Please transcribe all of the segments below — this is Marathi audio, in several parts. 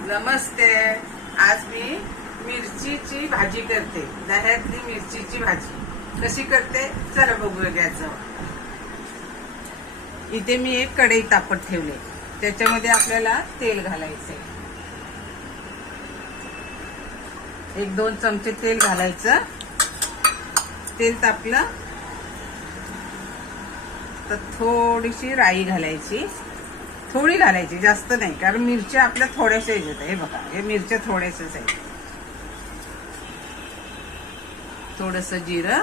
नमस्ते. आज मी मिरचीची भाजी करते. दह्यातली मिरचीची भाजी कशी करते चला बघूया. इथे मी एक कढई तापत ठेवले. त्याच्यामध्ये आपल्याला तेल घालायचंय. 1-2 चमचे तेल घालायचं. तेल तापलं तर थोडीशी राई घालायची. थोडी घालायची, जास्त नाही, कारण मिरच्या आपल्या थोड्याशा येतात. हे बघा, हे मिरच्या थोड्याशाच आहेत. थोडंसं जिरं,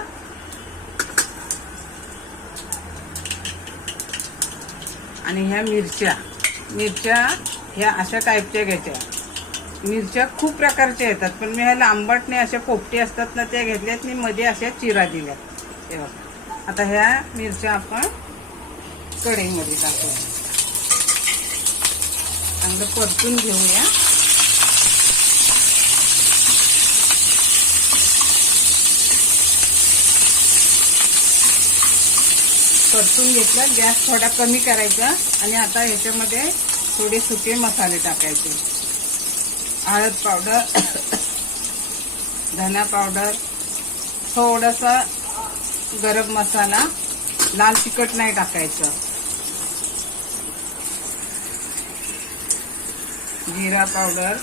आणि ह्या मिरच्या ह्या अशा टाईपच्या घ्यायच्या. मिरच्या खूप प्रकारच्या येतात, पण मी ह्या लांबटने अशा पोपटी असतात ना, त्या घेतल्यात. मी मध्ये अशा चिरा दिल्यात. हे बघा. आता ह्या मिरच्या आपण कढईमध्ये टाकूया. चांगलं परतून घेऊया. परतून घेतला. गॅस थोडा कमी करायचा. आणि आता ह्याच्यामध्ये थोडे सुके मसाले टाकायचे. हळद पावडर, धना पावडर, थोडासा गरम मसाला, लाल तिखट नाही टाकायचं, जिरा पावडर.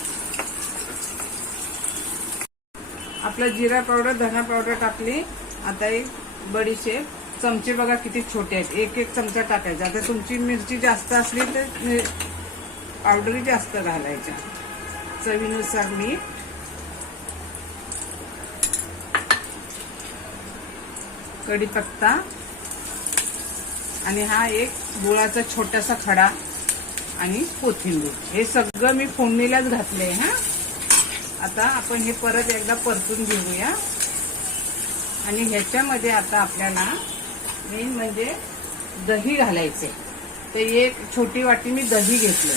आपला जिरा पावडर, धना पावडर टाकली. आता एक बडीशेप. चमचे बघा किती छोटे आहेत. 1-1 चमचा टाकायचा. आता तुमची मिरची जास्त असली तर पावडरी जास्त घालायच्या. चवीनुसार मीठ, कढीपत्ता, आणि हा एक गुळाचा छोटासा खडा, आणि कोथिंबीर. हे सगळं मी फोडणीलाच घातलंय. आता आपण हे परत एकदा परतून घेऊया. आणि ह्याच्यामध्ये आता आपल्याला मेन म्हणजे दही घालायचे. ते एक छोटी वाटी मी दही घेतले.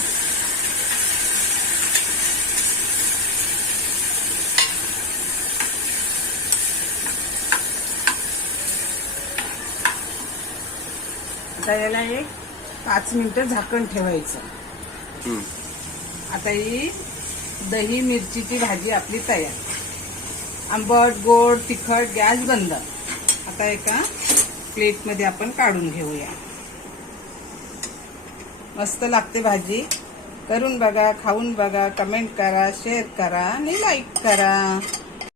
आता याला एक 5 मिनिटं झाकण ठेवायचं. आता ही दही मिरचीची भाजी आपली तयार. आंबट, गोड, तिखट. गॅस बंद. आता एका प्लेटमध्ये आपण काढून घेऊया. मस्त लागते भाजी. करून बघा, खाऊन बघा, कमेंट करा, शेअर करा आणि लाईक करा.